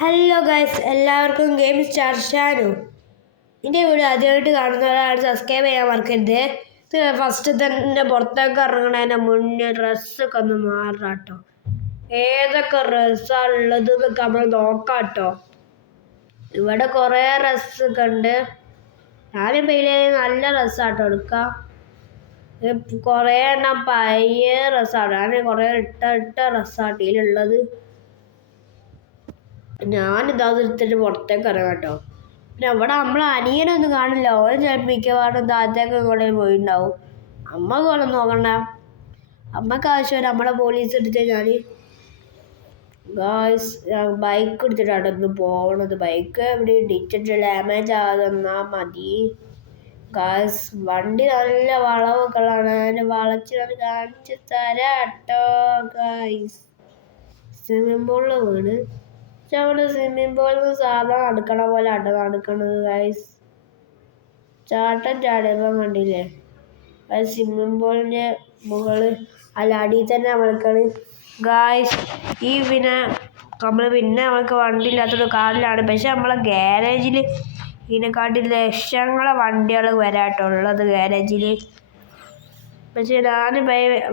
Hello guys, എല്ലാവർക്കും game ചർച്ചാനു എൻ്റെ video ആദ്യമായിട്ട് കാണുന്നവരാണ് സബ്സ്ക്രൈബ് ചെയ്യാൻ മറക്കരുത്. ഇത് ഫസ്റ്റ് തന്നെ പുറത്തേക്ക് ഇറങ്ങണതിൻ്റെ മുന്നേ ഡ്രസ്സൊക്കെ ഒന്ന് മാറാട്ടോ. ഏതൊക്കെ ഡ്രസ്സാണ് ഉള്ളത് എന്നൊക്കെ നമ്മൾ നോക്കാട്ടോ. ഇവിടെ കുറേ ഡ്രസ്സൊക്കെ ഉണ്ട്. ഞാനും പെയിലെ നല്ല ഡ്രസ്സാട്ടോ എടുക്കാം. കുറേ എണ്ണം പയ്യ ഡ്രസ്സാണ്. ഞാൻ കുറേ ഇട്ട ഡ്രസ്സാട്ടോ ഇതിലുള്ളത്. ഞാനിതാ എടുത്തിട്ട് പുറത്തേക്ക് ഇറങ്ങാം കേട്ടോ. പിന്നെ അവിടെ നമ്മളെ അനിയനൊന്നും കാണില്ല. ഓൻ മിക്കവാറും താഴത്തേക്ക് ഇങ്ങോട്ടേ പോയിട്ടുണ്ടാവും. അമ്മക്ക് പോലെ നോക്കണ്ട. അമ്മക്ക് ആവശ്യം നമ്മളെ പോലീസ് എടുത്ത് ഞാൻ ബൈക്ക് എടുത്തിട്ടാണ് ഒന്ന് പോകണത്. ബൈക്ക് എവിടെ ഇടിച്ചിട്ട് ഡാമേജ് ആകുന്നാ മതി. വണ്ടി നല്ല വളവൊക്കെ ഉള്ളതാണ്. അതിന് വളച്ച് കാണിച്ച് തരാം കേട്ടോ. സ്വിമ്മിംഗ് പൂളിൽ വീണ് അവിടെ സ്വിമ്മിംഗ് പൂളിൽ സാധാ നടക്കണ പോലെ നടക്കണത് ഗൈസ്. ചാട്ടം ചാടിയപ്പം കണ്ടില്ലേ? അത് സ്വിമ്മിംഗ് പൂളിൻ്റെ മുകളിൽ അല്ല അടിയിൽ തന്നെ നമ്മൾക്കാണ് ഗായ്സ്. പിന്നെ നമ്മൾക്ക് വണ്ടി ഇല്ലാത്തൊരു കാറിലാണ്. പക്ഷെ നമ്മളെ ഗ്യാരേജിൽ ഇതിനെക്കാട്ടി ലക്ഷങ്ങളെ വണ്ടികൾ വരാട്ടുള്ളത് ഗ്യാരേജിൽ. പക്ഷെ ഞാൻ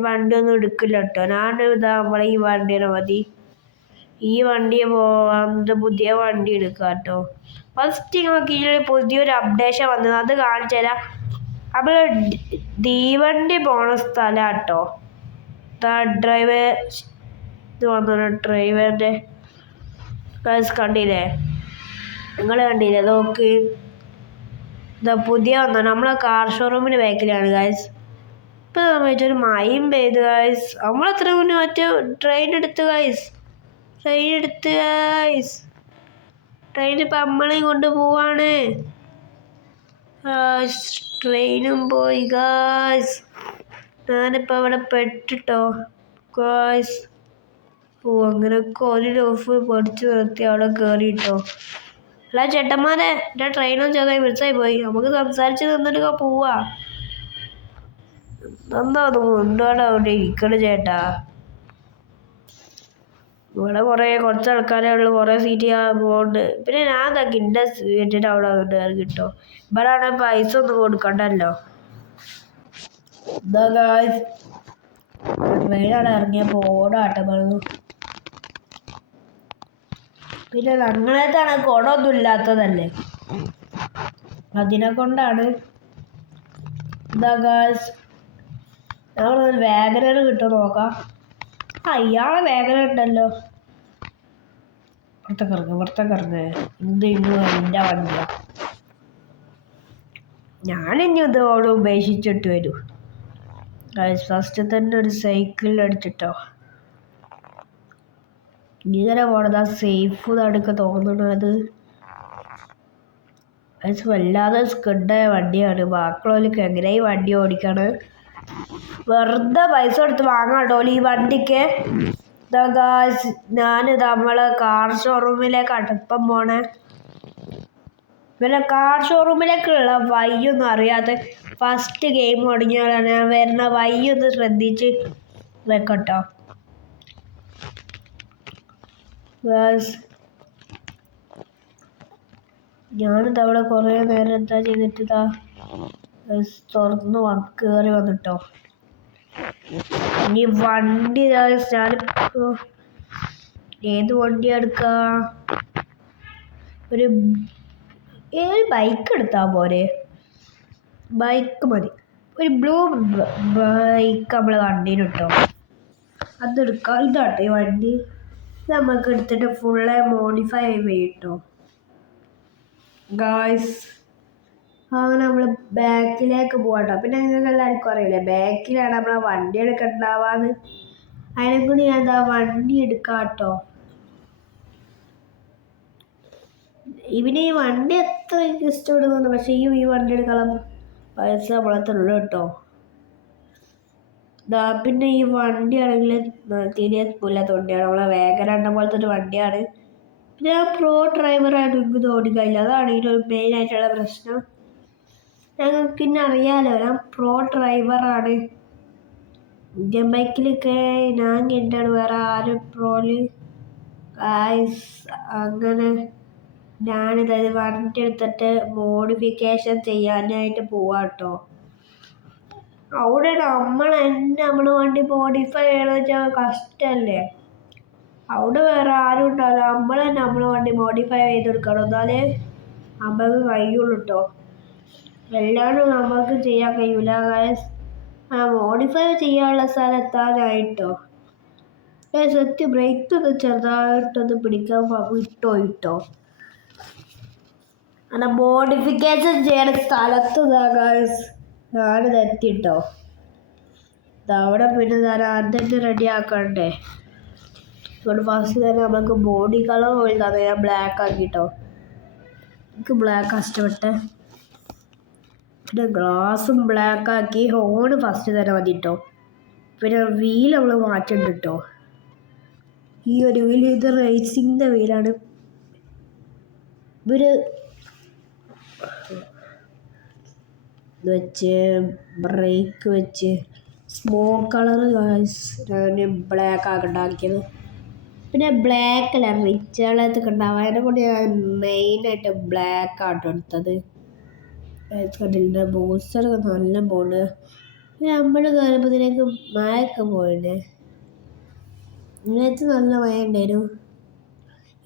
വണ്ടിയൊന്നും എടുക്കില്ല കേട്ടോ. നമ്മളെ ഈ വണ്ടിനെ മതി. ഈ വണ്ടി പോകാത്ത പുതിയ വണ്ടി എടുക്കുക കേട്ടോ. ഫസ്റ്റ് നിങ്ങൾക്ക് ഇതിൽ പുതിയൊരു അപ്ഡേഷൻ വന്നത് അത് കാണിച്ചു തരാം. നമ്മൾ തീവണ്ടി പോണ സ്ഥലം കേട്ടോ. ഡ്രൈവർ ഇത് വന്നു. ഡ്രൈവറിൻ്റെ കണ്ടില്ലേ? നിങ്ങൾ കണ്ടില്ലേ? നോക്ക്, ഇതാ പുതിയ വന്നു. നമ്മളെ കാർ ഷോറൂമിൻ്റെ ബാക്കിലാണ് ഗൈസ്. ഇപ്പം നമ്മൾ ഒരു മഴയും പെയ്ത് ഗൈസ്. നമ്മളെത്ര മുന്നേ മറ്റേ ട്രെയിൻ എടുത്ത് ഗൈസ്. ട്രെയിൻ ഇപ്പം നമ്മളെയും കൊണ്ട് പോവാണ്. ട്രെയിനും പോയി ഗായ്സ്. ഞാനിപ്പോൾ അവിടെ പെട്ടിട്ടോ ഗായ്സ്. അങ്ങനെയൊക്കെ ഒരു ലോഫ് പഠിച്ചു നിർത്തി അവിടെ കയറിയിട്ടോ. അല്ല ചേട്ടന്മാരെ, എൻ്റെ ട്രെയിനും ചെറുതായി മിസ്സായി പോയി. നമുക്ക് സംസാരിച്ച് നിന്നിട്ട് പോവാ. എന്താ കൊണ്ടോടെ അവിടെ ഇരിക്കണ ചേട്ടാ. ഇവിടെ കുറച്ച് ആൾക്കാരേ ഉള്ളു. കുറേ സീറ്റ് പോകുന്നുണ്ട്. പിന്നെ ഞാൻ എൻ്റെ സീറ്റിൻ്റെ അവിടെ വന്നിട്ട് കയറി കിട്ടോ. ഇവിടെ ആണെങ്കിൽ പൈസ ഒന്നും കൊടുക്കണ്ടല്ലോ. എന്താ ഗായ്സ്, ട്രെയിനാണ് ഇറങ്ങിയപ്പോൾ ഓടാട്ടം. പിന്നെ ഞങ്ങളേതാണ് കുടമൊന്നും ഇല്ലാത്തതല്ലേ, അതിനെ കൊണ്ടാണ്. എന്താ ഗായ്സ്, ഞങ്ങളൊരു വാഗനർ കിട്ടുമോ നോക്കാം. ഇയാളെ വേഗന ഉണ്ടല്ലോ. പുറത്തേക്കിറങ്ങ്. എൻ്റെ വണ്ടിയാ. ഞാനിനി ഇതോടെ ഉപേക്ഷിച്ചിട്ട് വരും. ഫസ്റ്റ് തന്നെ ഒരു സൈക്കിളിൽ അടിച്ചിട്ടോ. ഇങ്ങനെ പോണതാ സേഫ് നടുക്ക് തോന്നണത്. വല്ലാതെ സ്കിഡായ വണ്ടിയാണ്. ബാക്കിയുള്ളവർക്ക് എങ്ങനെയായി വണ്ടി ഓടിക്കാണ്. വെറുതെ പൈസ കൊടുത്ത് വാങ്ങാട്ടോ ഈ വണ്ടിക്ക്. നമ്മളെ കാർ ഷോറൂമിലേക്ക് അടുപ്പം പോണേ. പിന്നെ കാർ ഷോറൂമിലേക്കുള്ള വഴിയൊന്നും അറിയാതെ ഫസ്റ്റ് ഗെയിം തുടങ്ങിയാലാണ്. ഞാൻ വരുന്ന വഴിയൊന്ന് ശ്രദ്ധിച്ച് വെക്കട്ടോ. ഞാനിതവിടെ കുറേ നേരം എന്താ ചെയ്തിട്ട് തുറന്ന് കയറി വന്നിട്ടോ. ഇനി വണ്ടി ഞാനിപ്പോ ഏത് വണ്ടി എടുക്കുക? ഒരു ബൈക്ക് എടുത്താൽ പോരെ? ബൈക്ക് മതി. ഒരു ബ്ലൂ ബൈക്ക് നമ്മൾ കണ്ടിന് കേട്ടോ. അതെടുക്കാം. ഇതാട്ടോ ഈ വണ്ടി. ഇത് നമുക്ക് എടുത്തിട്ട് ഫുള്ള് മോഡിഫൈ ചെയ്യട്ടോ ഗായ്സ്. അങ്ങനെ നമ്മൾ ബാക്കിലേക്ക് പോകട്ടോ. പിന്നെ നിങ്ങൾക്ക് എല്ലാവർക്കും അറിയില്ലേ, ബാക്കിലാണ് നമ്മളെ വണ്ടി എടുക്കണ്ടാവാന്ന്. അതിനെ കൊണ്ട് ഞാൻ വണ്ടി എടുക്കാം കേട്ടോ. ഇവന് ഈ വണ്ടി എത്ര എനിക്ക് ഇഷ്ടപ്പെടുന്നു. പക്ഷേ ഈ വണ്ടി എടുക്കാനുള്ള പൈസ നമ്മളത്തുള്ളൂ കേട്ടോ. പിന്നെ ഈ വണ്ടിയാണെങ്കിൽ തീരെ ഇല്ലാത്ത വണ്ടിയാണ്. നമ്മളെ വേഗം പോലത്തെ ഒരു വണ്ടിയാണ്. പിന്നെ ഞാൻ പ്രോ ഡ്രൈവറായിട്ട് എനിക്ക് ഓടിക്കാനില്ല. അതാണ് ഇതിനൊരു മെയിനായിട്ടുള്ള പ്രശ്നം. ഞങ്ങൾക്ക് പിന്നെ അറിയാലോ, ഞാൻ പ്രോ ഡ്രൈവറാണ്. ഇന്ത്യൻ ബൈക്കിലൊക്കെ ഞാൻ കണ്ടാണ്. വേറെ ആരും പ്രോയില് ഗായ്സ് അങ്ങനെ ഞാനിത് വണ്ടി എടുത്തിട്ട് മോഡിഫിക്കേഷൻ ചെയ്യാനായിട്ട് പോവാട്ടോ. അവിടെ നമ്മളെ വണ്ടി മോഡിഫൈ ചെയ്യണമെന്ന് വെച്ചാൽ കഷ്ടല്ലേ. അവിടെ വേറെ ആരും ഉണ്ടാവില്ല, നമ്മൾ തന്നെ നമ്മളെ വണ്ടി മോഡിഫൈ ചെയ്തെടുക്കണം, എന്നാലേ നമുക്ക് കഴിയുള്ളൂ കേട്ടോ. എല്ലാവരും നമുക്ക് ചെയ്യാൻ കഴിയൂല ഗായ്സ്. മോഡിഫൈ ചെയ്യാനുള്ള സ്ഥലം എത്താനായിട്ടോ. സത്യം ബ്രേക്ക് ഒന്ന് ചെറുതായിട്ടൊന്ന് പിടിക്കാൻ ഇട്ടോ. അല്ല മോഡിഫിക്കേഷൻ ചെയ്യണ സ്ഥലത്ത് ഗായ്സ് ഞാനിത് എത്തിട്ടോ. അവിടെ പിന്നെ ഞാൻ അതിൻ്റെ റെഡി ആക്കണ്ടേ. ഇവിടെ ഫസ്റ്റ് തന്നെ നമുക്ക് ബോഡി കളർ പോയിട്ടാണ് ഞാൻ ബ്ലാക്ക് ആക്കിട്ടോ. എനിക്ക് ബ്ലാക്ക് ഇഷ്ടപ്പെട്ടെ. പിന്നെ ഗ്ലാസും ബ്ലാക്ക് ആക്കി. ഹോണ് ഫസ്റ്റ് തന്നെ മതിട്ടോ. പിന്നെ വീൽ നമ്മൾ മാറ്റുന്നുണ്ട് കേട്ടോ. ഈ ഒരു വീൽ ഇത് റേസിങ്ങിൻ്റെ വീലാണ്. ഇവര് വെച്ച് ബ്രേക്ക് വെച്ച് സ്മോക്ക് കളർ ഞാൻ ബ്ലാക്ക് ആക്കണ്ടാക്കിയത്. പിന്നെ ബ്ലാക്ക് അല്ല റിച്ച് കളത്തൊക്കെ ഉണ്ടാവും, അതിനെ കൊണ്ട് ഞാൻ മെയിനായിട്ട് ബ്ലാക്ക് ആട്ടോ എടുത്തത്. കണ്ടില്ല ബൂസ്റ്ററൊക്കെ നല്ല പോണ്. പിന്നെ നമ്മൾ കയറുമ്പോഴത്തേക്ക് മഴയൊക്കെ പോയിട്ടുണ്ട്. ഇന്നത്തെ നല്ല മഴ ഉണ്ടായിരുന്നു.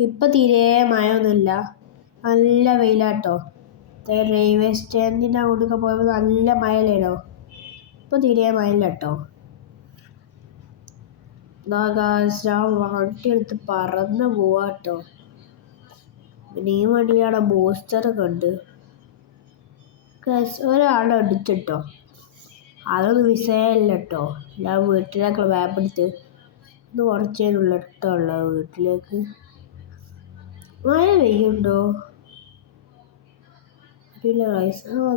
ഇപ്പം തീരെ മഴയൊന്നുമില്ല, നല്ല വെയിലാട്ടോ. റെയിൽവേ സ്റ്റാൻഡിൻ്റെ അങ്ങോട്ടൊക്കെ പോയപ്പോൾ നല്ല മഴയില്ലേനോ. ഇപ്പം തീരെ മഴയില്ല കേട്ടോ. ഞാൻ വണ്ടി എടുത്ത് പറന്ന് പോവാട്ടോ. പിന്നെ ഈ വണ്ടിയിലാണ് ബൂസ്റ്ററൊക്കെ ഉണ്ട്. ഒരാളെ അടിച്ചിട്ടോ, അതൊന്നും വിഷയമില്ല കേട്ടോ. ഞാൻ വീട്ടിലേക്കുള്ള മാപ്പ് എടുത്ത് ഒന്ന് കുറച്ചേനുള്ള ഇഷ്ടമുള്ള വീട്ടിലേക്ക്. മഴ പെയ്യുണ്ടോ? ഇല്ല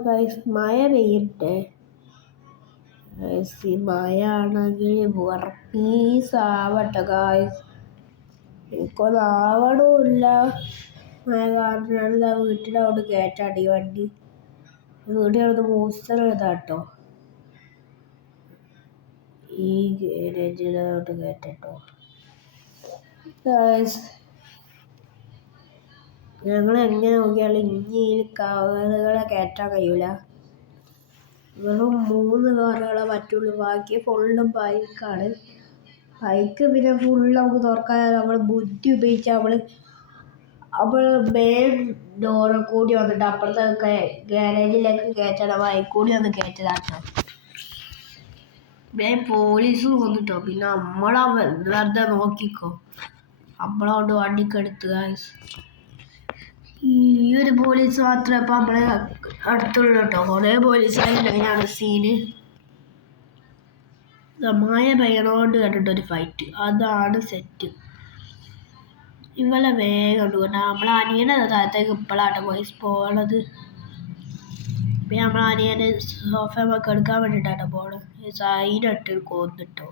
ഗൈസ് മഴ പെയ്യട്ടെ. മഴ ആണെങ്കിൽ പീസാവട്ടെ ഗായ്സ്. എനിക്കൊന്നും ആവണമില്ല മഴ കാരണം. വീട്ടിൻ്റെ അവിടെ കയറ്റാടി വണ്ടി. വീട്ടിൽ അവിടെ ബൂസ്റ്റർ ഇതാട്ടോ. ഈ ഗാരേജിലോട്ട് കയറ്റട്ടോ ഗായ്സ്. ഞങ്ങൾ എങ്ങനെ നോക്കിയാലും ഇനി ഈ കാറുകളെ കയറ്റാൻ കഴിയൂല. വെറും 3 കാറുകളെ പറ്റുള്ളൂ, ബാക്കി ഫുള്ളും ബൈക്കാണ്. ബൈക്ക് പിന്നെ ഫുള്ള് നമുക്ക് തുറക്കാൻ നമ്മൾ ബുദ്ധി ഉപയോഗിച്ചാൽ നമ്മൾ മെയിൻ ഡോറ് കൂടി വന്നിട്ട് അപ്പുറത്തെ ഗാരേജിലേക്ക് കയറ്റണം. ബൈക്ക് കൂടി വന്ന് കയറ്റലാട്ടോ. പിന്നെ പോലീസ് വന്നിട്ടോ. പിന്നെ നമ്മളാ വെറുതെ നോക്കിക്കോ, നമ്മളോണ്ട് വണ്ടിക്ക് എടുത്ത് ഗായ്സ്. ഈ ഒരു പോലീസ് മാത്രമേ ഇപ്പം നമ്മളെ അടുത്തുള്ളൂ കേട്ടോ. കുറേ പോലീസുകാരുണ്ടെങ്കിലാണ് സീന്. മഴ പെയ്യണോണ്ട് കണ്ടിട്ടൊരു ഫൈറ്റ്, അതാണ് സെറ്റ്. ഇവളെ വേഗം കണ്ടു. നമ്മളെ അനിയനെ താഴത്തേക്ക് ഇപ്പോഴാട്ടോ പോണത്. പിന്നെ നമ്മളെ അനിയന് സോഫയൊക്കെ എടുക്കാൻ വേണ്ടിയിട്ടാട്ടോ പോണത്. സൈനിട്ട് കൊന്നിട്ടോ.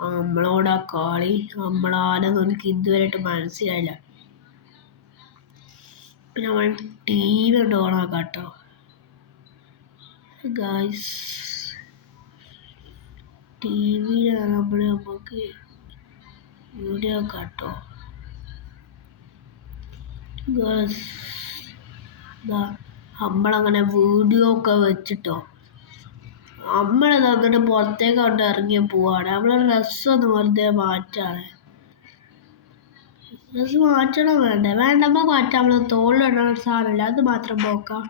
നമ്മളോടാ കളി, നമ്മളാരെന്ന് എനിക്ക് ഇതുവരെയായിട്ട് മനസ്സിലായില്ല. പിന്നെ നമ്മൾ TV കൊണ്ട് ഓണാക്കാം കേട്ടോ ഗായ്സ്. TV-യിലാണ് നമുക്ക് വീഡിയോ കേട്ടോ ഗായ്സ്. നമ്മളങ്ങനെ വീഡിയോ ഒക്കെ വെച്ചിട്ടോ നമ്മളങ്ങനെ പുറത്തേക്ക് കൊണ്ട് ഇറങ്ങി പോവാണ്. നമ്മളെ ഡ്രസ്സൊന്ന് വെറുതെ മാറ്റാണ്. ഡ്രസ്സ് മാറ്റണം വേണ്ടപ്പോൾ മാറ്റാം. നമ്മൾ തോളിലിടണ സാധനമില്ല, അത് മാത്രം പോക്കാം.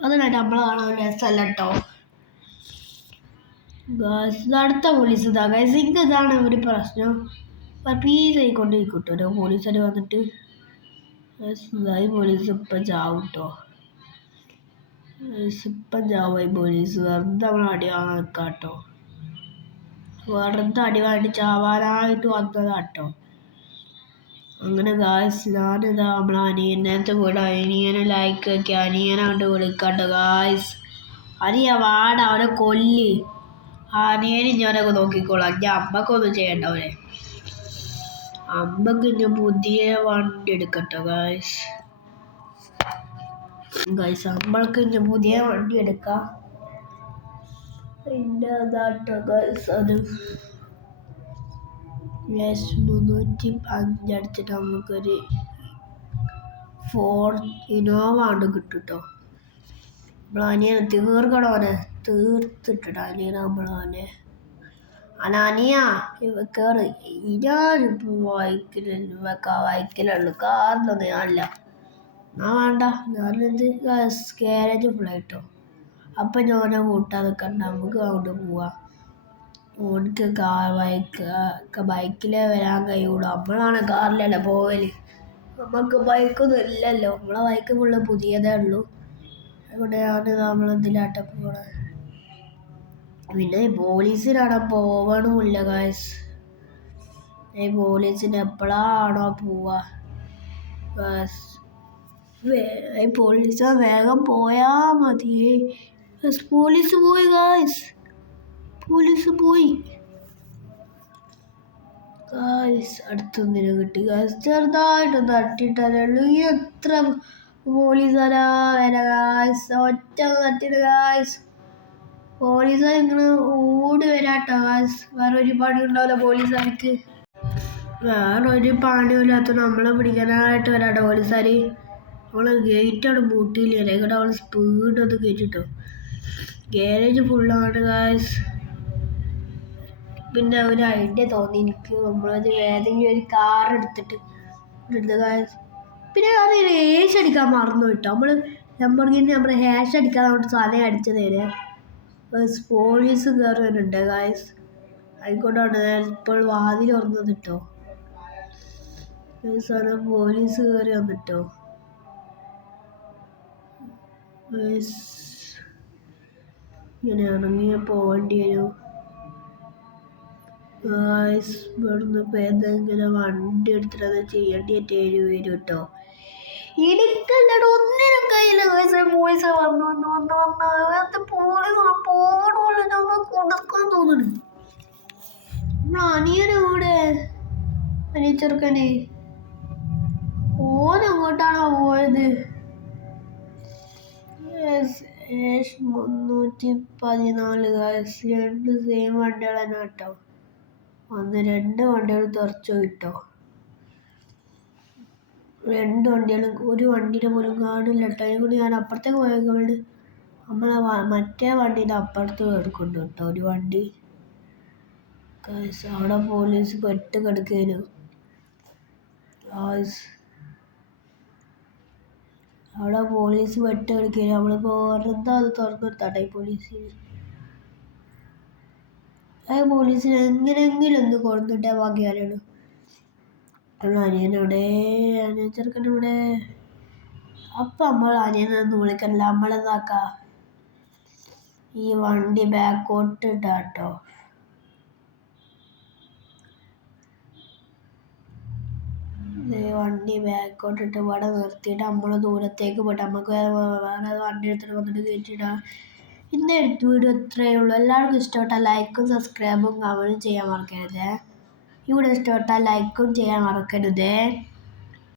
അതിനായിട്ട് നമ്മൾ കാണാൻ രസമല്ല കേട്ടോ ഗായ്സ്. അടുത്ത പോലീസ് ഇതാ ഗായ്സ്. ഇതാണ് ഒരു പ്രശ്നം. പീസ് ആയിക്കൊണ്ടിരിക്കട്ടോ ഓരോ പോലീസുകാർ വന്നിട്ട്. ഈ പോലീസ് ഇപ്പം ചാവും കേട്ടോ. ഇപ്പം ചാവായി പോലീസ്. വെറുതെ നമ്മൾ അടി വാങ്ങാൻ നിൽക്കാം കേട്ടോ. വെറുതെ അടി വാങ്ങി ചാവാനായിട്ട് വന്നതാട്ടോ. അങ്ങനെ ഗായ്സ് ഞാനിതാ നമ്മളെ അനിയനത്തെ കൂടെ അനിയനെ ലൈക്ക് ആക്കി അനിയനാണ്ട് വിളിക്കാട്ടോ ഗായ്സ്. അനിയ വാട, അവനെ കൊല്ലി. അനിയന് ഞാനൊക്കെ നോക്കിക്കോളാം. ഞാൻ അമ്മക്കൊന്നും ചെയ്യണ്ടവരെ. അമ്മക്ക് ഞാൻ പുതിയ വണ്ടി എടുക്കട്ടോ ഗായ്സ്. അമ്മക്ക് ഞാൻ പുതിയ വണ്ടി എടുക്കാം. പിന്നെ അതാട്ടോ ഗായ്സ്. അത് 305 അടിച്ചിട്ട് നമുക്കൊരു ഫോർ ഇനോവ ആണ് കിട്ടും കേട്ടോ. നമ്മളനിയനെ തീർക്കണോനെ തീർത്തിട്ടിട്ട് അനിയനെ നമ്മളവനെ അനാനിയ കേറ്. ഞാനിപ്പോ വായിക്കലുള്ളു, കാറിലൊന്നും ഞാനില്ല. ഞാൻ വേണ്ട, ഞാനെന്ത് ഗാരേജ് ഫുള്ളായിട്ടോ. അപ്പം ഞാനെ കൂട്ടാൻ നിൽക്കണ്ട, നമുക്ക് അങ്ങോട്ട് പോവാം. ഓനിക്ക് ബൈക്കിലേ വരാൻ കഴിയൂല, നമ്മളാണ് കാറിലല്ല പോവല്. നമുക്ക് ബൈക്കൊന്നും ഇല്ലല്ലോ, നമ്മളെ ബൈക്ക് ഫുള്ള് പുതിയതേ ഉള്ളൂ. അതുകൊണ്ട് നമ്മളെന്തിലാട്ട പോണേ. പിന്നെ ഈ പോലീസിനവിടെ പോവണമില്ല ഗായ്സ്. ഈ പോലീസിന് എപ്പോഴാണോ പോവാ ഗായ്സ്. പോലീസ് വേഗം പോയാ മതി. പോലീസ് പോയി ഗായ്സ്, പോലീസ് പോയി ഗായ്സ്. അടുത്തൊന്നിനെ കിട്ടി ഗായ്സ്, ചെറുതായിട്ടൊന്ന് തട്ടിയിട്ടേ ഉള്ളൂ. എത്ര പോലീസുകാരാ വരാ ഗായ്സ്, ഒറ്റ തട്ടിട്ട് ഗായ്സ്. പോലീസുകാർ ഇങ്ങനെ ഓടി വരാട്ടോ ഗായ്സ്. വേറൊരു പണി ഉണ്ടാവില്ല പോലീസുകാർക്ക്, വേറൊരു പണിയില്ലാത്ത നമ്മളെ പിടിക്കാനായിട്ട് വരാട്ടോ പോലീസുകാർ. നമ്മള് ഗേറ്റാണ് പൂട്ടിയില്ലേ, ഇവിടെ അവൾ സ്പീഡ് ഒന്ന് കയറ്റിട്ടോ. ഗാരേജ് ഫുള്ളാണ് ഗായ്സ്. പിന്നെ ഒരു ഐഡിയ തോന്നി എനിക്ക്, നമ്മളത് ഏതെങ്കിലും ഒരു കാർ എടുത്തിട്ട് ഗായ്സ്. പിന്നെ അത് ഹാഷ് അടിക്കാൻ മറന്നു കിട്ടോ. നമ്മുടെ ഹാഷ് അടിക്കാൻ കൊണ്ട് സാധനം അടിച്ചത് തരാം. പോലീസ് കയറുന്നുണ്ട് ഗായ്സ്, ആയിക്കോട്ടാണ് ഇപ്പോൾ വാതിൽ തുറന്നത് കിട്ടോ. സാധനം പോലീസ് കയറി വന്നിട്ടോ. ഇങ്ങനെ ഇറങ്ങിയ പോവേണ്ടി വരും ഗായ്സ്. ഇവിടുന്ന് ഇപ്പോൾ എന്തെങ്കിലും വണ്ടി എടുത്തിട്ട് ചെയ്യേണ്ടി വരും കേട്ടോ. എനിക്കല്ലടോ ഒന്നിനും കയ്യില്ല ഗായ്സ്. പോലീസ് വന്ന് കൊടുക്കാൻ തോന്നുന്നു. അനിയനൂടെ അനിയച്ചെറുക്കനെ ഓനെങ്ങോട്ടാണോ പോയത്? 314 ഗായ്സ്. 2 സെയിം വണ്ടികൾ തന്നെ കേട്ടോ. 2 വണ്ടികൾ തുറച്ചു കിട്ടോ. 2 വണ്ടികളും ഒരു വണ്ടീനെ പോലും കാണില്ല കേട്ടോ. അതിനെക്കൊണ്ട് ഞാൻ അപ്പുറത്തേക്ക് പോയത് നമ്മളെ മറ്റേ വണ്ടീൻ്റെ അപ്പുറത്ത് കിടക്കുന്നുണ്ട് കേട്ടോ ഒരു വണ്ടി ഗായ്സ്. അവിടെ പോലീസ് പെട്ട് കിടക്കേനു ഗായ്സ്. അവിടെ പോലീസ് പെട്ട് കിടക്കേനു. നമ്മളിപ്പോൾ വെറുതെ അത് തുറന്നെടുത്താട്ടെ ഈ പോലീസിന്. പോലീസിന് എങ്ങനെയെങ്കിലും ഒന്ന് കൊടുത്തിട്ടേ ബാക്കിയാലാണ്. അനിയനവിടെ, അനിയൻ ചെറുക്കനവിടെ. അപ്പം നമ്മൾ അനിയനൊന്നും വിളിക്കണില്ല, നമ്മളെന്താക്കാം, ഈ വണ്ടി ബാക്കോട്ട് ഇട്ടാട്ടോ. വണ്ടി ബാക്കോട്ടിട്ട് ഇവിടെ നിർത്തിയിട്ട് നമ്മൾ ദൂരത്തേക്ക് പോയിട്ട് നമുക്ക് വേറെ വണ്ടി എടുത്തിട്ട് വന്നിട്ട് കയറ്റിയിടാം. ഇന്നത്തെ വീഡിയോ ഇത്രയേ ഉള്ളൂ. എല്ലാവർക്കും ഇഷ്ടപ്പെട്ടാൽ ലൈക്കും സബ്സ്ക്രൈബും കമൻറ്റും ചെയ്യാൻ മറക്കരുത്. ഈ വീഡിയോ ഇഷ്ടപ്പെട്ടാൽ ലൈക്കും ചെയ്യാൻ മറക്കരുത്.